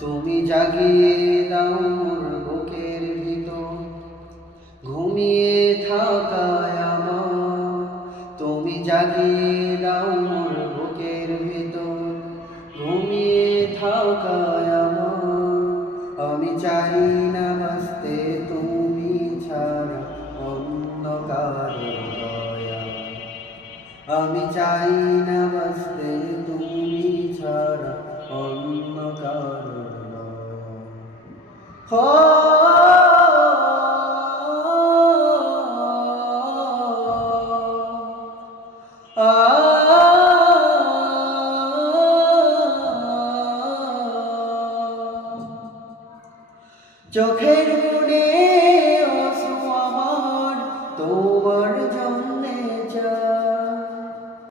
তুমি জাগিয়ে দাও মোর বুকের ভিতর ঘুমিয়ে থাকায় আমার, তুমি জাগিয়ে দাও মোর বুকের ভিতর ঘুমিয়ে থাকায় আমার। আমি চাই না বাঁচতে তুমি ছাড়া অন্য কারো দয়া, আমি চাই না বাঁচতে তুমি ছাড়া অন্য কারো দয়া। হো চোখের কোণে